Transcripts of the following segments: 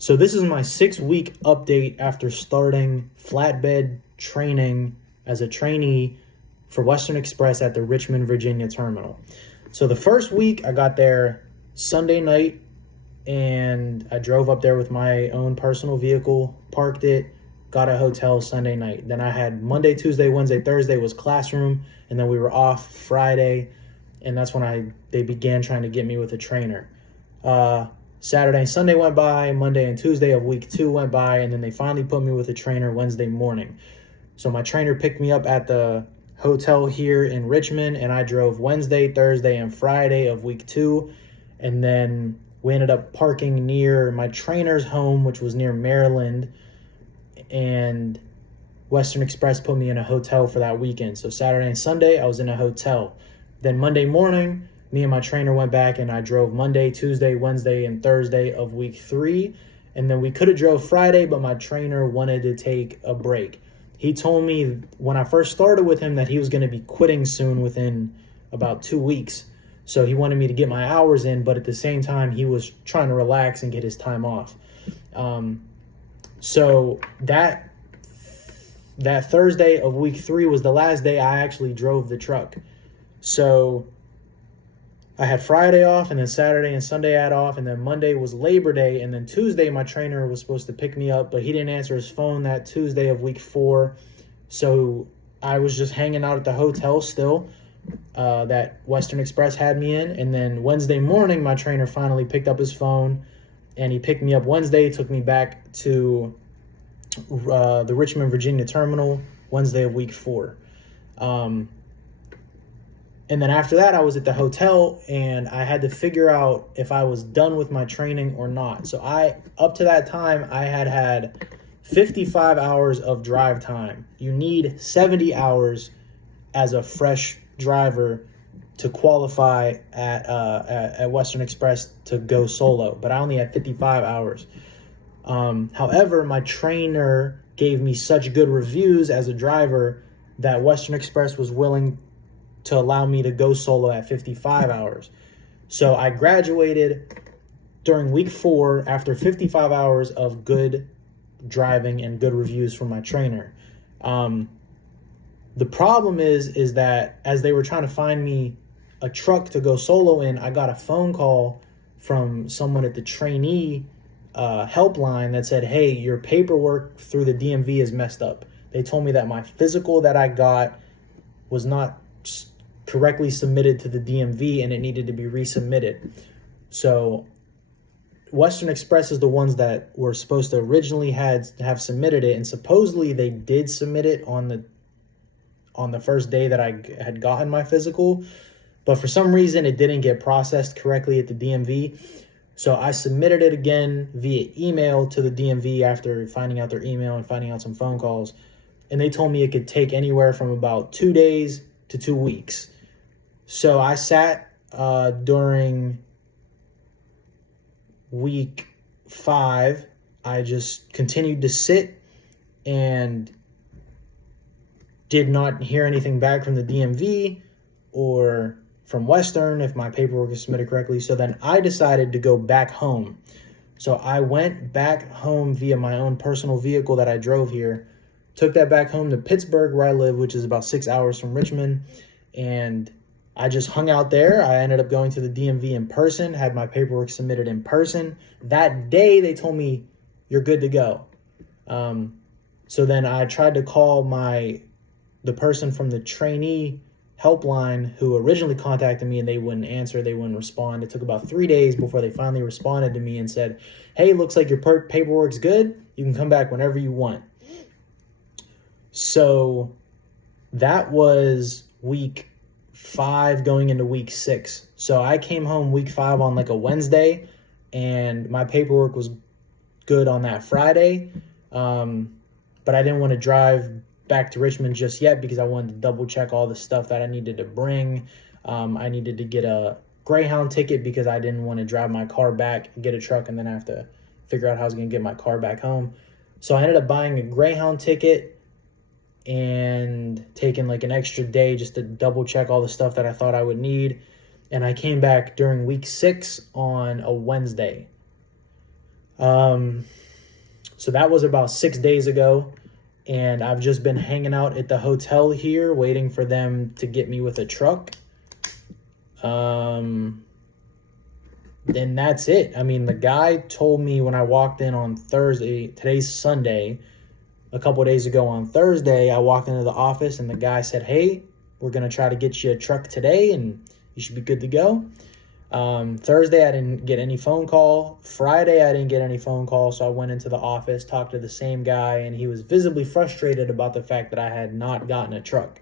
So this is my 6-week update after starting flatbed training as a trainee for Western Express at the Richmond, Virginia terminal. So the first week I got there Sunday night and I drove up there with my own personal vehicle, parked it, got a hotel Sunday night. Then I had Monday, Tuesday, Wednesday, Thursday was classroom, and then we were off Friday, and that's when they began trying to get me with a trainer. Saturday and Sunday went by, Monday and Tuesday of week 2 went by, and then they finally put me with a trainer Wednesday morning. So my trainer picked me up at the hotel here in Richmond, and I drove Wednesday, Thursday, and Friday of week 2, and then we ended up parking near my trainer's home, which was near Maryland, and Western Express put me in a hotel for that weekend. So Saturday and Sunday, I was in a hotel. Then Monday morning, me and my trainer went back and I drove Monday, Tuesday, Wednesday, and Thursday of week 3. And then we could have drove Friday, but my trainer wanted to take a break. He told me when I first started with him that he was going to be quitting soon within about 2 weeks. So he wanted me to get my hours in, but at the same time, he was trying to relax and get his time off. So that Thursday of week 3 was the last day I actually drove the truck. So I had Friday off, and then Saturday and Sunday I had off, and then Monday was Labor Day, and then Tuesday my trainer was supposed to pick me up, but he didn't answer his phone that Tuesday of week 4. So I was just hanging out at the hotel still that Western Express had me in. And then Wednesday morning my trainer finally picked up his phone, and he picked me up Wednesday, took me back to the Richmond, Virginia terminal Wednesday of week 4. And then after that, I was at the hotel, and I had to figure out if I was done with my training or not. So up to that time, I had 55 hours of drive time. You need 70 hours as a fresh driver to qualify at Western Express to go solo, but I only had 55 hours. However, my trainer gave me such good reviews as a driver that Western Express was willing to allow me to go solo at 55 hours. So I graduated during week 4 after 55 hours of good driving and good reviews from my trainer. The problem is that as they were trying to find me a truck to go solo in, I got a phone call from someone at the Trainee helpline that said, hey, your paperwork through the DMV is messed up. They told me that my physical that I got was not correctly submitted to the DMV and it needed to be resubmitted. So Western Express is the ones that were supposed to originally have submitted it, and supposedly they did submit it on the first day that I had gotten my physical, but for some reason it didn't get processed correctly at the DMV. So I submitted it again via email to the DMV after finding out their email and finding out some phone calls, and they told me it could take anywhere from about 2 days to 2 weeks. So I sat during week 5. I just continued to sit and did not hear anything back from the DMV or from Western if my paperwork is submitted correctly. So then I decided to go back home. So I went back home via my own personal vehicle that I drove here, took that back home to Pittsburgh where I live, which is about 6 hours from Richmond, and I just hung out there. I ended up going to the DMV in person, had my paperwork submitted in person. That day, they told me, you're good to go. So then I tried to call the person from the trainee helpline who originally contacted me, and they wouldn't answer. They wouldn't respond. It took about 3 days before they finally responded to me and said, hey, looks like your paperwork's good. You can come back whenever you want. So that was week 5 going into week 6. So I came home week 5 on like a Wednesday, and my paperwork was good on that Friday. But I didn't want to drive back to Richmond just yet because I wanted to double check all the stuff that I needed to bring. I needed to get a Greyhound ticket because I didn't want to drive my car back and get a truck and then have to figure out how I was going to get my car back home. So I ended up buying a Greyhound ticket and taking like an extra day just to double check all the stuff that I thought I would need. And I came back during week 6 on a Wednesday. So that was about 6 days ago. And I've just been hanging out at the hotel here, waiting for them to get me with a truck. Then that's it. I mean, the guy told me when I walked in on Thursday, today's Sunday, a couple of days ago on Thursday, I walked into the office and the guy said, hey, we're going to try to get you a truck today and you should be good to go. Thursday, I didn't get any phone call. Friday, I didn't get any phone call. So I went into the office, talked to the same guy, and he was visibly frustrated about the fact that I had not gotten a truck.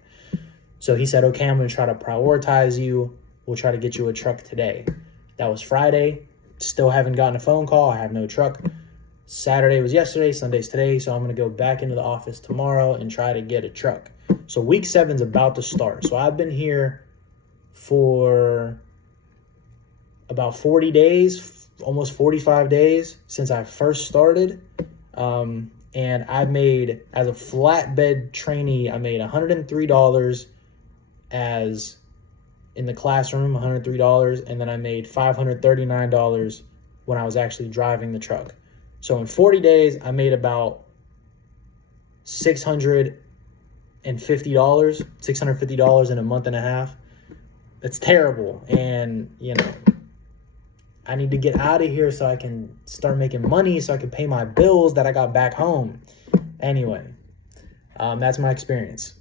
So he said, okay, I'm going to try to prioritize you. We'll try to get you a truck today. That was Friday. Still haven't gotten a phone call. I have no truck. Saturday was yesterday. Sunday's today. So I'm going to go back into the office tomorrow and try to get a truck. So week 7's about to start. So I've been here for about 40 days, almost 45 days since I first started. And I made, as a flatbed trainee, I made $103 as in the classroom, $103, and then I made $539 when I was actually driving the truck. So in 40 days, I made about $650 in a month and a half. That's terrible. And, you know, I need to get out of here so I can start making money so I can pay my bills that I got back home. Anyway, that's my experience.